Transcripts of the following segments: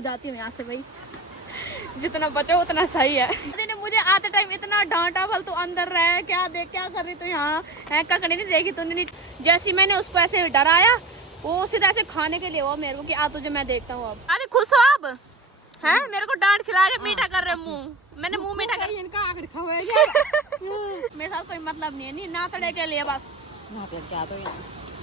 जाती हूँ यहाँ से भाई, जितना बचो उतना सही है। ने मुझे आते टाइम इतना डांटा, भल तू अंदर रह, क्या देख क्या कर रही तू यहाँ है, ककड़ी नहीं देखी तूने नहीं। जैसे मैंने उसको ऐसे डराया, वो सीधा ऐसे खाने के लिए वो मेरे को कि आ तुझे मैं देखता हूँ। अब अरे खुश हो अब है, मेरे को डांट खिला के मीठा कर रहे मुंह, मैंने मुंह मीठा कर इनका आखिर मेरे साथ कोई मतलब नहीं है, नहीं नातड़े के लिए बस क्या तो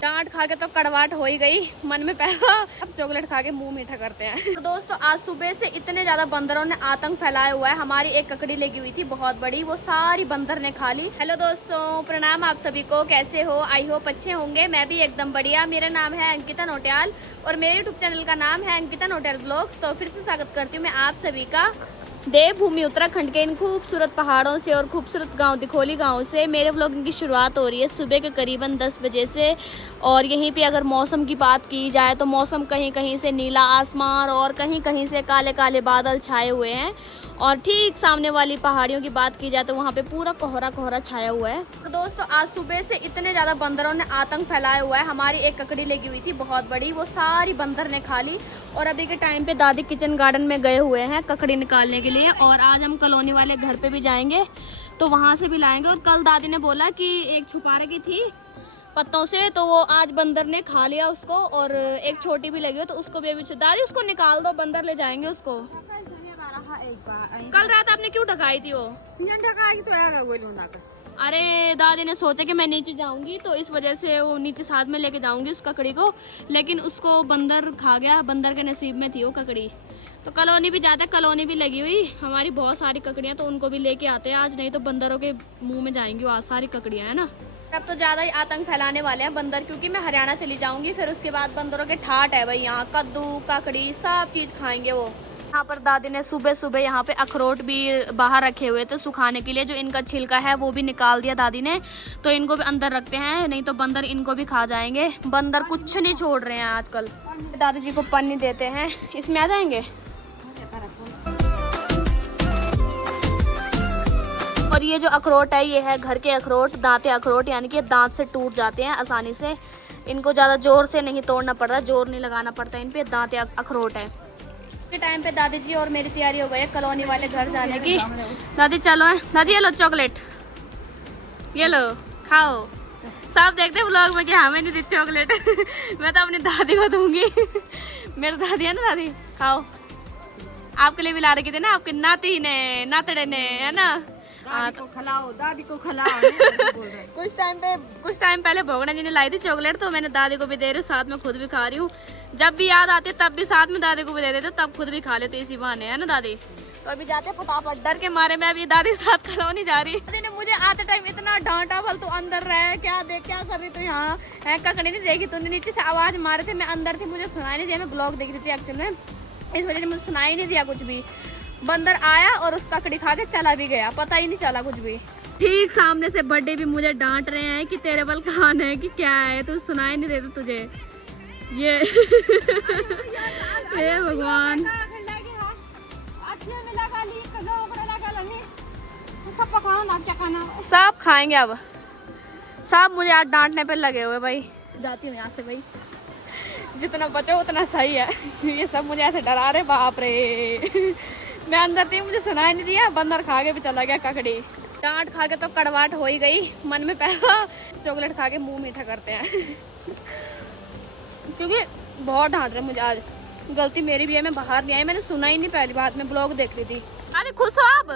डांट खा के तो कड़वाहट हो ही गई मन में पहला, अब चॉकलेट खा के मुंह मीठा करते हैं। तो दोस्तों आज सुबह से इतने ज्यादा बंदरों ने आतंक फैलाया हुआ है। हमारी एक ककड़ी लगी हुई थी बहुत बड़ी, वो सारी बंदर ने खा ली। हेलो दोस्तों, प्रणाम आप सभी को, कैसे हो? आई होप अच्छे होंगे, मैं भी एकदम बढ़िया। मेरा नाम है अंकिता नोटियाल और मेरे यूट्यूब चैनल का नाम है अंकिता नोटियाल ब्लॉग्स। तो फिर से स्वागत करती हूँ मैं आप सभी का देवभूमि उत्तराखंड के इन खूबसूरत पहाड़ों से और खूबसूरत गांव दिखोली गांव से। मेरे व्लॉगिंग की शुरुआत हो रही है सुबह के करीबन 10 बजे से। और यहीं पे अगर मौसम की बात की जाए तो मौसम कहीं कहीं से नीला आसमान और कहीं कहीं से काले काले बादल छाए हुए हैं। और ठीक सामने वाली पहाड़ियों की बात की जाए तो वहाँ पे पूरा कोहरा कोहरा छाया हुआ है। तो दोस्तों आज सुबह से इतने ज़्यादा बंदरों ने आतंक फैलाया हुआ है। हमारी एक ककड़ी लगी हुई थी बहुत बड़ी, वो सारी बंदर ने खा ली। और अभी के टाइम पे दादी किचन गार्डन में गए हुए हैं ककड़ी निकालने के लिए। और आज हम कॉलोनी वाले घर पे भी जाएंगे तो वहाँ से भी लाएंगे। और कल दादी ने बोला कि एक छुपा रखी थी पत्तों से, तो वो आज बंदर ने खा लिया उसको। और एक छोटी भी लगी हो तो उसको भी अभी दादी उसको निकाल दो, बंदर ले जाएंगे उसको। कल रात आपने क्यों ढकाई थी वो? अरे दादी ने सोचा कि मैं नीचे जाऊंगी तो इस वजह से वो नीचे साथ में लेके जाऊंगी उस ककड़ी को, लेकिन उसको बंदर खा गया। बंदर के नसीब में थी वो ककड़ी। तो कॉलोनी भी जाते हैं, कॉलोनी भी लगी हुई हमारी बहुत सारी ककड़ियाँ, तो उनको भी लेके आते हैं आज, नहीं तो बंदरों के मुंह में जाएंगी वो आज सारी ककड़ियाँ, है ना। अब तो ज़्यादा ही आतंक फैलाने वाले हैं बंदर, क्योंकि मैं हरियाणा चली जाऊंगी, फिर उसके बाद बंदरों के ठाट है भाई। यहाँ कद्दू ककड़ी सब चीज़ खाएंगे वो। यहाँ पर दादी ने सुबह सुबह यहाँ पे अखरोट भी बाहर रखे हुए थे सुखाने के लिए, जो इनका छिलका है वो भी निकाल दिया दादी ने। तो इनको भी अंदर रखते हैं, नहीं तो बंदर इनको भी खा जाएंगे। बंदर कुछ नहीं छोड़ रहे हैं आजकल। दादी जी को पन्नी देते हैं, इसमें आ जाएंगे। और ये जो अखरोट है ये है घर के अखरोट, दांते अखरोट, यानी कि दांत से टूट जाते हैं आसानी से। इनको ज़्यादा जोर से नहीं तोड़ना पड़ता, जोर नहीं लगाना पड़ता इन पे। दांते अखरोट है। के टाइम पे दादी जी और मेरी तैयारी हो गई है कॉलोनी वाले घर जाने की। दादी चलो है, दादी ये लो चॉकलेट, ये लो खाओ। सब देखते व्लॉग में कि हमें नहीं दी चॉकलेट मैं तो अपनी दादी को दूंगी मेरी दादी है ना, दादी खाओ। आपके लिए भी ला रखी थी ना आपके नाती ने, नातड़े ने, है ना। दादी को खिलाओ, दादी को खिलाओ कुछ टाइम पहले भोगना जी ने लाई थी चॉकलेट, तो मैंने दादी को भी दे रही हूँ, साथ में खुद भी खा रही हूँ। जब भी याद आती है तब भी साथ में दादी को भी दे देते, तब खुद भी खा लेते इसी बहाने, है ना दादी। तो अभी जाते फटाफट, डर के मारे मैं अभी दादी के साथ कॉलोनी जा रही। दादी ने मुझे आते टाइम इतना डांटा, भल तू अंदर रह, क्या देख क्या कर रही तू यहाँ है, ककड़ी नहीं देखी तूने। नीचे से आवाज मारे थे, मैं अंदर थी, मुझे सुनाई नहीं दिया, मैं ब्लॉग देख रही थी एक्चुअल में, इस वजह से मुझे सुनाई नहीं दिया कुछ भी। बंदर आया और उस ककड़ी खा के चला भी गया, पता ही नहीं चला कुछ भी। ठीक सामने से बड़े भी मुझे डांट रहे हैं कि तेरे बल खान है कि क्या है, तू सुनाई नहीं देता तुझे ये हे भगवान। सब खाएंगे अब, सब मुझे आज डांटने पे लगे हुए भाई। जाती हूँ यहाँ से भाई, जितना बचो उतना सही है। ये सब मुझे ऐसे डरा रहे, बाप रे मैं अंदर थी, मुझे सुनाई नहीं दिया, बंदर खा के भी चला गया ककड़ी। डांट खा के तो कड़वाहट हो ही गई मन में पहला, चॉकलेट खा के मुंह मीठा करते हैं क्योंकि बहुत डांट रहे मुझे आज। गलती मेरी भी है, मैं बाहर नहीं आई, मैंने सुना ही नहीं पहली बात, मैं ब्लॉग देख रही थी। अरे खुश हो अब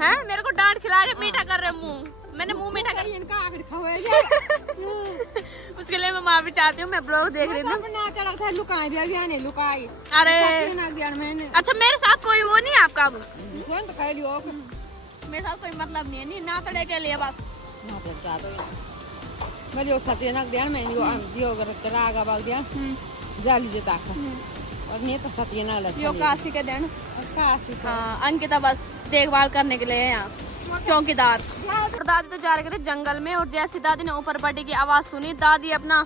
है, मेरे को डांट खिला के मीठा कर रहे मुंह, मैंने मुंह मीठा कर इनका आखिर उसके लिए मैं माफी चाहती हूँ, मैं ब्लॉग देख रही थी। अरे अच्छा मेरे साथ कोई वो नहीं है आपका? अब मेरे साथ कोई मतलब नहीं है, नहीं नातड़े के लिए बस। हाँ अंकिता बस देखभाल करने के लिए है यहाँ चौकीदार। दादी तो जा रहे थे जंगल में, और जैसी दादी ने ऊपर पट्टी की आवाज सुनी, दादी अपना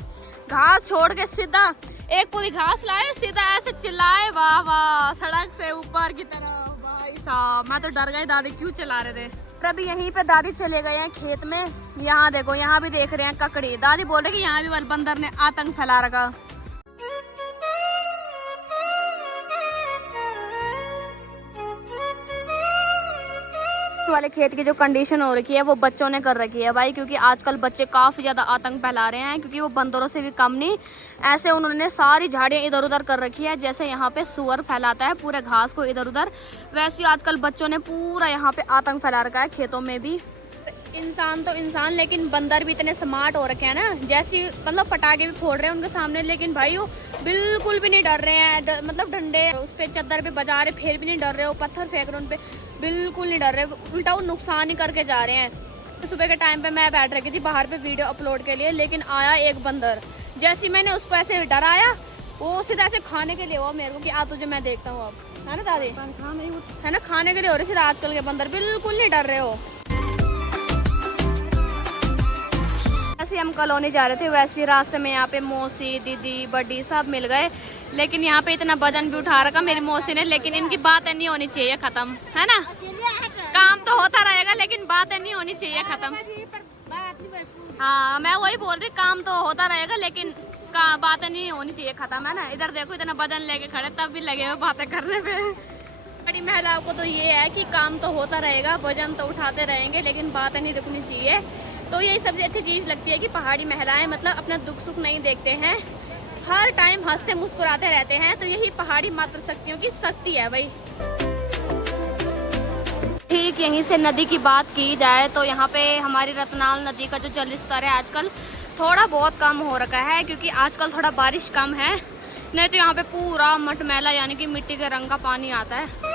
घास छोड़ के सीधा एक पूरी घास लाए, सीधा ऐसे चिल्लाए वाह वाह सड़क से ऊपर की तरफ। भाई साहब मैं तो डर गई, दादी क्यों चला रहे थे। और अभी यहीं पे दादी चले गए हैं खेत में। यहाँ देखो, यहाँ भी देख रहे हैं ककड़ी। दादी बोल रहे कि यहाँ भी बंदर ने आतंक फैला रखा। वाले खेत की जो कंडीशन हो रखी है वो बच्चों ने कर रखी है भाई, क्योंकि आजकल बच्चे काफ़ी ज़्यादा आतंक फैला रहे हैं, क्योंकि वो बंदरों से भी कम नहीं। ऐसे उन्होंने सारी झाड़ियाँ इधर उधर कर रखी है, जैसे यहाँ पे सुअर फैलाता है पूरे घास को इधर उधर, वैसे आजकल बच्चों ने पूरा यहाँ पे आतंक फैला रखा है खेतों में भी। इंसान तो इंसान, लेकिन बंदर भी इतने स्मार्ट हो रखे हैं ना, जैसे मतलब पटाखे भी फोड़ रहे हैं उनके सामने, लेकिन भाई वो बिल्कुल भी नहीं डर रहे हैं। मतलब डंडे उस पे चद्दर पे बजा रहे फिर भी नहीं डर रहे हो, पत्थर फेंक रहे उन पे बिल्कुल नहीं डर रहे, उल्टा वो नुकसान ही करके जा रहे हैं। सुबह के टाइम पे मैं बैठ रखी थी बाहर पे वीडियो अपलोड के लिए, लेकिन आया एक बंदर, जैसे मैंने उसको ऐसे डराया वो सीधा ऐसे खाने के लिए हुआ मेरे को कि आ तुझे मैं देखता हूँ अब, है ना दादी, है ना, खाने के लिए हो रहे सीधा। आजकल के बंदर बिल्कुल नहीं डर रहे हो। ऐसे हम कॉलोनी जा रहे थे, वैसे रास्ते में यहाँ पे मौसी दीदी बड़ी सब मिल गए, लेकिन यहाँ पे इतना वजन भी उठा रखा मेरी मौसी ने, लेकिन इनकी बातें नहीं होनी चाहिए खत्म, है ना। काम तो होता रहेगा लेकिन बातें नहीं होनी चाहिए खत्म। हाँ मैं वही बोल रही, काम तो होता रहेगा लेकिन बातें नहीं होनी चाहिए खत्म, है ना। इधर देखो इतना वजन लेके खड़े तब भी लगे हुए बातें करने पे। बड़ी महिलाओं को तो ये है कि काम तो होता रहेगा, वजन तो उठाते रहेंगे, लेकिन बातें नहीं रुकनी चाहिए। तो यही सबसे अच्छी चीज़ लगती है कि पहाड़ी महिलाएं मतलब अपना दुख सुख नहीं देखते हैं, हर टाइम हंसते मुस्कुराते रहते हैं। तो यही पहाड़ी मातृ शक्तियों की शक्ति है भाई। ठीक यहीं से नदी की बात की जाए तो यहाँ पे हमारी रतनाल नदी का जो जल स्तर है आजकल थोड़ा बहुत कम हो रखा है, क्योंकि आजकल थोड़ा बारिश कम है, नहीं तो यहाँ पे पूरा मटमैला यानी कि मिट्टी के रंग का पानी आता है।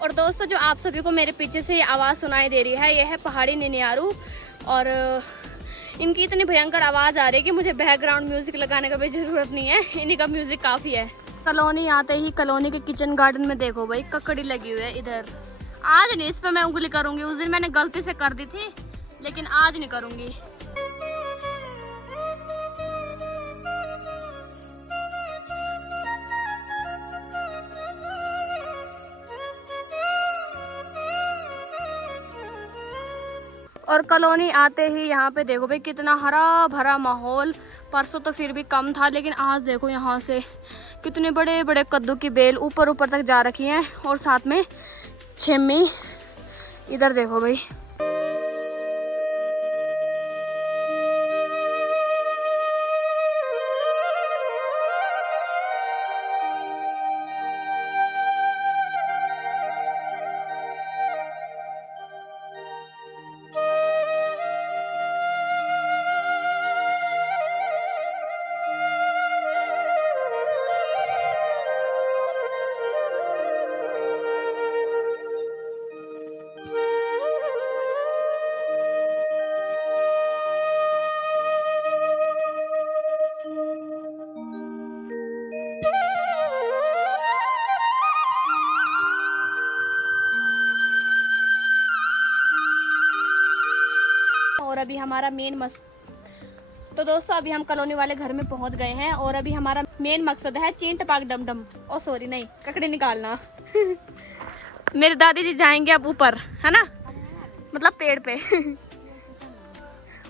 और दोस्तों जो आप सभी को मेरे पीछे से ये आवाज़ सुनाई दे रही है, ये है पहाड़ी निनियारू, और इनकी इतनी भयंकर आवाज़ आ रही है कि मुझे बैकग्राउंड म्यूज़िक लगाने का भी ज़रूरत नहीं है, इन्हीं का म्यूज़िक काफ़ी है। कॉलोनी आते ही कॉलोनी के किचन गार्डन में देखो भाई ककड़ी लगी हुई है इधर। आज नहीं इस पर मैं उंगली करूँगी, उस दिन मैंने गलती से कर दी थी, लेकिन आज नहीं करूँगी। और कॉलोनी आते ही यहाँ पे देखो भाई कितना हरा भरा माहौल। परसों तो फिर भी कम था, लेकिन आज देखो यहाँ से कितने बड़े बड़े कद्दू की बेल ऊपर ऊपर तक जा रखी हैं, और साथ में छिम्मी इधर देखो भाई। और अभी हमारा तो दोस्तों अभी हम कॉलोनी वाले घर में पहुंच गए हैं, और अभी हमारा मेन मकसद है चीन टपाक डमडम, ओ सॉरी नहीं ककड़ी निकालना। मेरे दादी जी जाएंगे अब ऊपर, है ना, मतलब पेड़ पे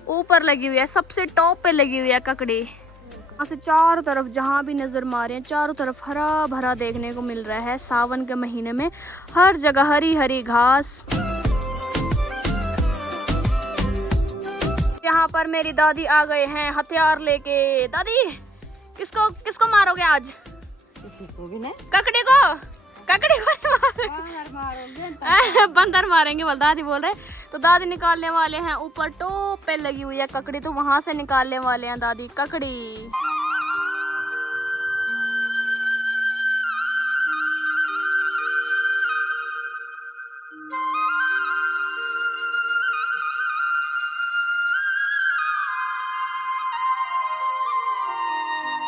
ऊपर लगी हुई है, सबसे टॉप पे लगी हुई है ककड़ी। यहाँ से चारों तरफ जहाँ भी नजर मारे चारों तरफ हरा भरा देखने को मिल रहा है। सावन के महीने में हर जगह हरी हरी घास। यहाँ पर मेरी दादी आ गए हैं हथियार लेके। दादी किसको किसको मारोगे आज? ककड़ी को बंदर मारेंगे बोल दादी बोल रहे। तो दादी निकालने वाले हैं, ऊपर टॉप पे लगी हुई है ककड़ी, तो वहां से निकालने वाले हैं दादी ककड़ी।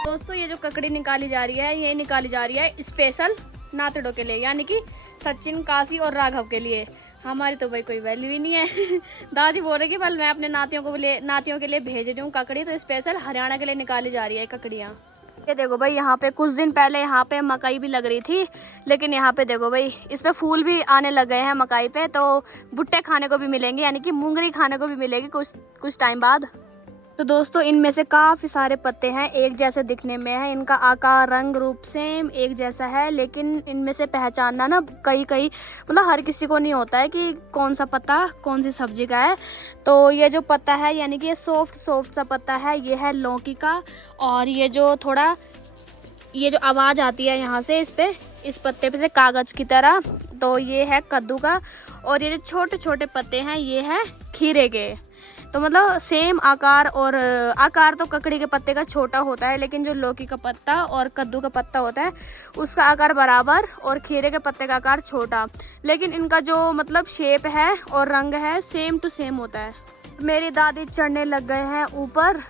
दोस्तों ये जो ककड़ी निकाली जा रही है, ये निकाली जा रही है स्पेशल नातड़ों के लिए, यानी कि सचिन, काशी और राघव के लिए। हमारी तो भाई कोई वैल्यू ही नहीं है। दादी बोल रही कि बल मैं अपने नातियों के लिए भेज रही हूँ ककड़ी, तो स्पेशल हरियाणा के लिए निकाली जा रही है ककड़ियाँ। ये देखो भाई, यहाँ पे कुछ दिन पहले यहाँ पे मकई भी लग रही थी, लेकिन यहाँ पे देखो भाई इस पे फूल भी आने लग गए हैं मकई पे। तो भुट्टे खाने को भी मिलेंगे, यानी कि मूंगरी खाने को भी मिलेगी कुछ टाइम बाद। तो दोस्तों इनमें से काफ़ी सारे पत्ते हैं, एक जैसे दिखने में है, इनका आकार रंग रूप सेम एक जैसा है, लेकिन इनमें से पहचानना ना कई मतलब हर किसी को नहीं होता है कि कौन सा पत्ता कौन सी सब्जी का है। तो ये जो पत्ता है, यानी कि ये सॉफ्ट सा पत्ता है, ये है लौकी का। और ये जो आवाज़ आती है यहाँ से इस पत्ते पे से कागज़ की तरह, तो ये है कद्दू का। और ये जो छोटे छोटे पत्ते हैं ये है खीरे के। तो मतलब सेम आकार, और आकार तो ककड़ी के पत्ते का छोटा होता है, लेकिन जो लौकी का पत्ता और कद्दू का पत्ता होता है उसका आकार बराबर, और खीरे के पत्ते का आकार छोटा। लेकिन इनका जो मतलब शेप है और रंग है सेम टू सेम होता है। मेरी दादी चढ़ने लग गए हैं ऊपर,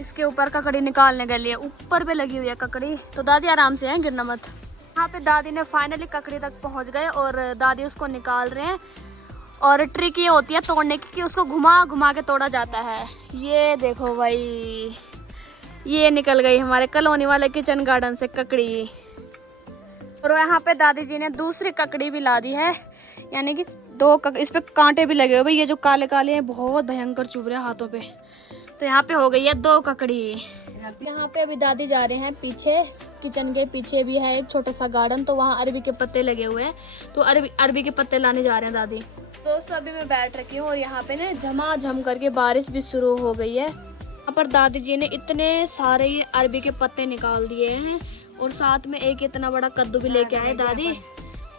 इसके ऊपर ककड़ी निकालने के लिए। ऊपर पे लगी हुई है ककड़ी, तो दादी आराम से हैं, गिरना मत। यहाँ पे दादी ने फाइनली ककड़ी तक पहुँच गए और दादी उसको निकाल रहे हैं। और ट्रिक ये होती है तोड़ने की कि उसको घुमा घुमा के तोड़ा जाता है। ये देखो भाई, ये निकल गई हमारे कॉलोनी वाले किचन गार्डन से ककड़ी। और यहाँ पे दादी जी ने दूसरी ककड़ी भी ला दी है, यानी कि इस पे कांटे भी लगे हुए भाई, ये जो काले काले हैं बहुत भयंकर चुभ रहे हैं हाथों पे। तो यहाँ पे हो गई है 2 ककड़ी। यहाँ पे अभी दादी जा रहे हैं पीछे, किचन के पीछे भी है एक छोटा सा गार्डन, तो वहाँ अरबी के पत्ते लगे हुए हैं, तो अरबी के पत्ते लाने जा रहे हैं दादी। दोस्तों अभी मैं बैठ रखी हूँ और यहाँ पे ना झमाझम करके बारिश भी शुरू हो गई है। यहाँ पर दादी जी ने इतने सारे अरबी के पत्ते निकाल दिए हैं, और साथ में एक इतना बड़ा कद्दू भी लेके आए दादी।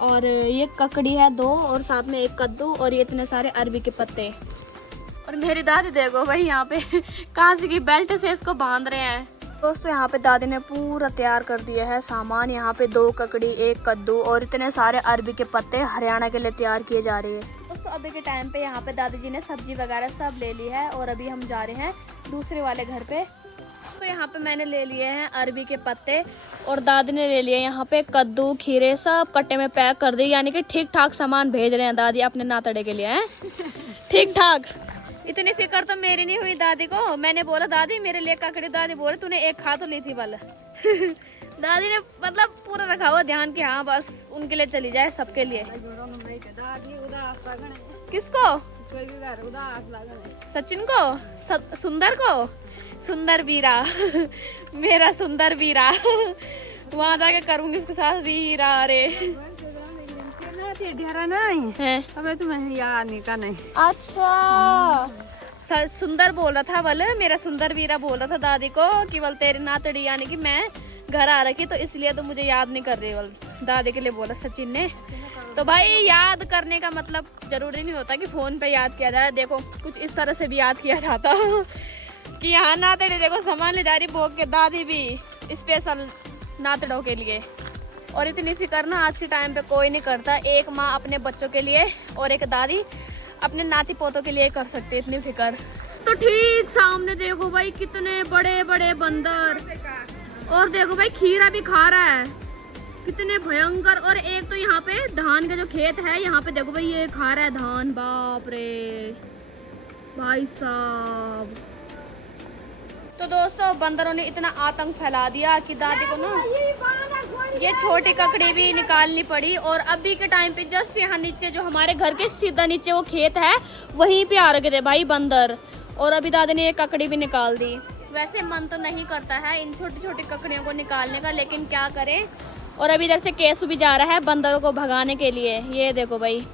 और ये ककड़ी है 2, और साथ में एक कद्दू, और ये इतने सारे अरबी के पत्ते। और मेरी दादी देखो भाई यहाँ पे कांसी की बेल्ट से इसको बांध रहे हैं। दोस्तों यहाँ पे दादी ने पूरा तैयार कर दिया है सामान। यहाँ पे 2 ककड़ी, 1 कद्दू और इतने सारे अरबी के पत्ते हरियाणा के लिए तैयार किए जा रहे हैं। दोस्तों अभी के टाइम पे यहाँ पे दादी जी ने सब्जी वगैरह सब ले ली है, और अभी हम जा रहे हैं दूसरे वाले घर पे। तो यहाँ पे मैंने ले लिए हैं अरबी के पत्ते, और दादी ने ले लिए यहाँ पे कद्दू खीरे, सब कट्टे में पैक कर दी, यानी कि ठीक ठाक सामान भेज रहे हैं दादी अपने नातड़े के लिए हैं। ठीक ठाक। इतनी फिक्र तो मेरी नहीं हुई दादी को। मैंने बोला दादी मेरे लिए ककड़ी, दादी बोले तूने 1 खा तो ली थी बल। दादी ने मतलब पूरा रखा हुआ ध्यान कि हाँ बस उनके लिए चली जाए, सबके लिए। किसको? सचिन को, सुंदर को, सुंदर वीरा मेरा सुंदर वीरा। वहाँ जाके करूंगी उसके साथ वीरा। अरे नहीं है, अबे तुम्हें याद नहीं का नहीं। अच्छा सुंदर बोल रहा था बल, मेरा सुंदर वीरा बोल रहा था दादी को कि बल तेरी नातड़ी, यानी कि मैं घर आ रखी तो इसलिए तो मुझे याद नहीं कर रही, बल दादी के लिए बोला सचिन ने। तो भाई याद करने का मतलब जरूरी नहीं होता कि फोन पे याद किया जाए। देखो कुछ इस तरह से भी याद किया जाता कि यहाँ नातड़ी देखो सामान ले जा रही भोग के, दादी भी स्पेशल नातड़ों के लिए। और इतनी फिक्र ना आज के टाइम पे कोई नहीं करता। एक माँ अपने बच्चों के लिए और एक दादी अपने नाती पोतों के लिए कर सकती है इतनी फिक्र। तो ठीक सामने देखो भाई कितने बड़े बड़े बंदर, और देखो भाई खीरा भी खा रहा है, कितने भयंकर। और एक तो यहाँ पे धान का जो खेत है, यहाँ पे देखो भाई ये खा रहा है धान। बाप रे भाई साहब। तो दोस्तों बंदरों ने इतना आतंक फैला दिया कि दादी को ना ये छोटी ककड़ी भी निकालनी पड़ी। और अभी के टाइम पे जस्ट यहाँ नीचे जो हमारे घर के सीधा नीचे वो खेत है, वहीं पे आ रखे थे भाई बंदर, और अभी दादी ने ये ककड़ी भी निकाल दी। वैसे मन तो नहीं करता है इन छोटी छोटी ककड़ियों को निकालने का, लेकिन क्या करें। और अभी इधर से केसू भी जा रहा है बंदरों को भगाने के लिए। ये देखो भाई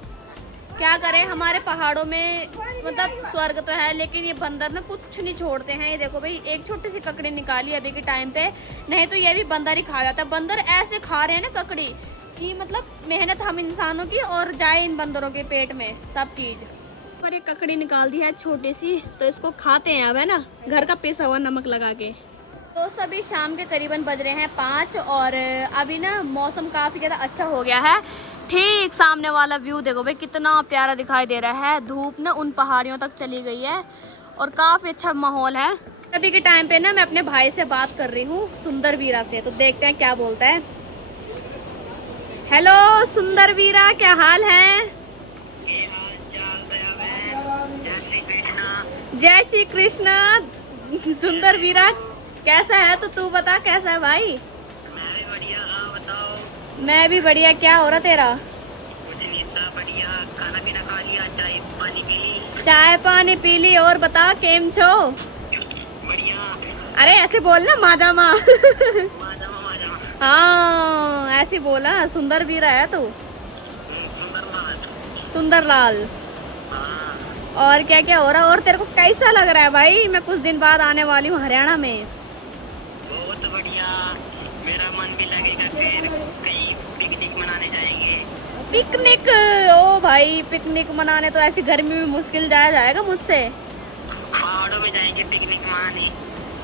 क्या करें, हमारे पहाड़ों में मतलब स्वर्ग तो है, लेकिन ये बंदर ना कुछ नहीं छोड़ते हैं। ये देखो भाई एक छोटी सी ककड़ी निकाली अभी के टाइम पे, नहीं तो ये भी बंदर ही खा जाता है। बंदर ऐसे खा रहे हैं ना ककड़ी कि मतलब मेहनत हम इंसानों की और जाए इन बंदरों के पेट में सब चीज। पर ये ककड़ी निकाल दी है छोटी सी, तो इसको खाते हैं अब, है ना, घर का पिसा हुआ नमक लगा के। दोस्तों अभी शाम के करीबन बज रहे हैं 5, और अभी ना मौसम काफ़ी ज़्यादा अच्छा हो गया है। ठीक सामने वाला व्यू देखो भाई कितना प्यारा दिखाई दे रहा है। धूप ना उन पहाड़ियों तक चली गई है और काफ़ी अच्छा माहौल है। अभी के टाइम पे ना मैं अपने भाई से बात कर रही हूँ, सुंदर वीरा से, तो देखते हैं क्या बोलता है। हेलो सुंदर वीरा, क्या हाल है? जय श्री कृष्णा। सुंदर वीरा कैसा है तो तू बता कैसा है भाई? मैं भी बढ़िया, आप बताओ। मैं भी बढ़िया। क्या हो रहा तेरा? कुछ नहीं था, बढ़िया। खाना पीना खा लिया, चाय पानी पी ली? चाय पानी पी ली। और बता केम छो? बढ़िया। अरे ऐसे बोलना माजा माँ। माजामा माजामा। हाँ ऐसे बोला। सुंदर भी रहा है तू। सुंदर लाल। सुंदर लाल। हाँ। और क्या क्या हो रहा है? और तेरे को कैसा लग रहा है भाई? मैं कुछ दिन बाद आने वाली हूँ हरियाणा में। बहुत बढ़िया। मेरा मन भी लगेगा, फिर कहीं पिकनिक मनाने जाएंगे। पिकनिक? ओ भाई पिकनिक मनाने तो ऐसी गर्मी में मुश्किल जाया जाएगा मुझसे। पहाड़ों में जाएंगे पिकनिक मनाने।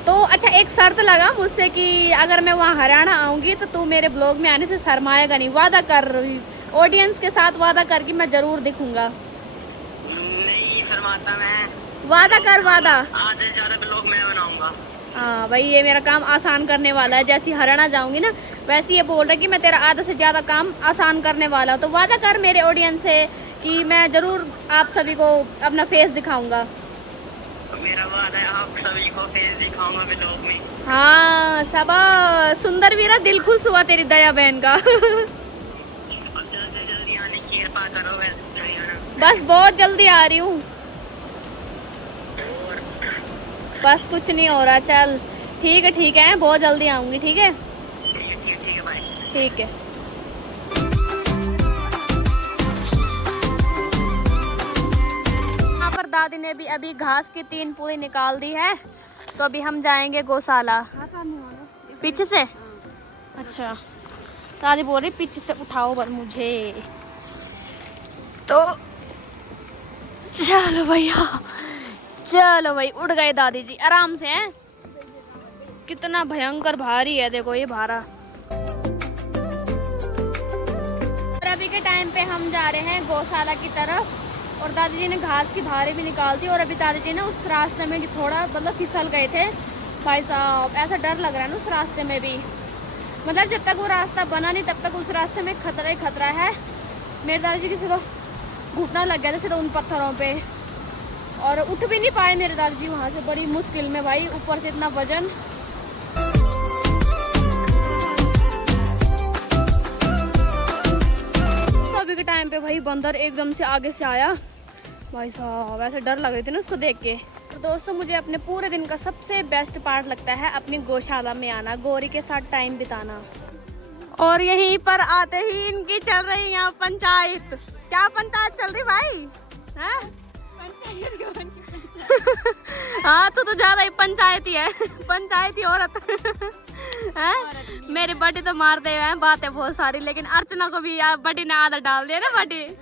तो अच्छा एक शर्त लगा मुझसे कि अगर मैं वहाँ हरियाणा आऊंगी तो तू मेरे ब्लॉग में आने से शर्माएगा नहीं। वादा कर, ऑडियंस के साथ वादा कर कि मैं जरूर दिखूंगा। नहीं शर्माता मैं। वादा कर, वादा। आधे से ज्यादा ब्लॉग मैं बनाऊंगा। हाँ भाई ये मेरा काम आसान करने वाला है। जैसी हरियाणा जाऊंगी ना वैसे ये बोल रहा है कि मैं तेरा आधा से ज्यादा काम आसान करने वाला हूँ। तो वादा कर मेरे ऑडियंस से कि मैं जरूर आप सभी को अपना फेस दिखाऊंगा। मेरा वादा है, आप सभी को फेस दिखाऊंगा ब्लॉग में। हाँ सब सुंदर वीरा, दिल खुश हुआ तेरी दया बहन का। अब जल्दी जल्दी आने की कृपा करो। बस बहुत जल्दी आ रही हूँ। बस कुछ नहीं हो रहा। चल ठीक है बहुत जल्दी आऊंगी। ठीक है ठीक है भाई। ठीक है। यहाँ पर दादी ने भी अभी घास की 3 पूरी निकाल दी है। तो अभी हम जाएंगे गौशाला। पीछे से? अच्छा दादी बोल रही पीछे से उठाओ पर मुझे। तो चलो भैया, चलो भाई उड़ गए दादी जी आराम से हैं। कितना भयंकर भारी है देखो ये भारा। और अभी के टाइम पे हम जा रहे हैं गौशाला की तरफ। और दादी जी ने घास की भारी भी निकाल दी। और अभी दादी जी ने उस रास्ते में थोड़ा मतलब फिसल गए थे। भाई साहब ऐसा डर लग रहा है ना उस रास्ते में भी। मतलब जब तक वो रास्ता बना नहीं तब तक उस रास्ते में खतरा ही खतरा है। मेरे दादी जी की सीधा घुटना लग गया था सीधा उन पत्थरों पे। और उठ भी नहीं पाए मेरे दादी जी वहाँ से, बड़ी मुश्किल में भाई, ऊपर से इतना वजन। अभी के टाइम पे भाई बंदर एकदम से आगे से आया। भाई साहब ऐसे डर लग रही थी ना उसको देख के। तो दोस्तों मुझे अपने पूरे दिन का सबसे बेस्ट पार्ट लगता है अपनी गौशाला में आना, गौरी के साथ टाइम बिताना। और यहीं पर आते ही इनकी चल रही यहाँ पंचायत। क्या पंचायत चल रही भाई? हैं? हाँ तो ज्यादा ही पंचायती है। पंचायती औरत है। मेरी बड़ी तो मार दे हैं बातें बहुत सारी, लेकिन अर्चना को भी बड़ी ने आदत डाल दिया ना। बड़ी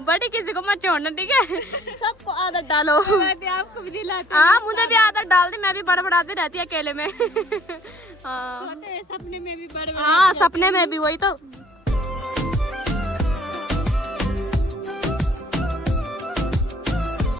बड़ी किसी को मत छोड़ना ठीक है, सबको आदत डालो। आपको भी दिलाते। हाँ मुझे भी आदत डाल दी, मैं भी बड़बड़ाती रहती है अकेले में। हाँ सपने में भी बड़े। हाँ सपने में भी, वही तो।